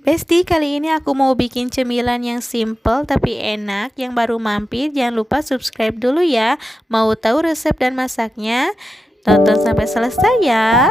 Besti, kali ini aku mau bikin cemilan yang simple tapi enak. Yang baru mampir, jangan lupa subscribe dulu ya. Mau tahu resep dan masaknya? Tonton sampai selesai ya.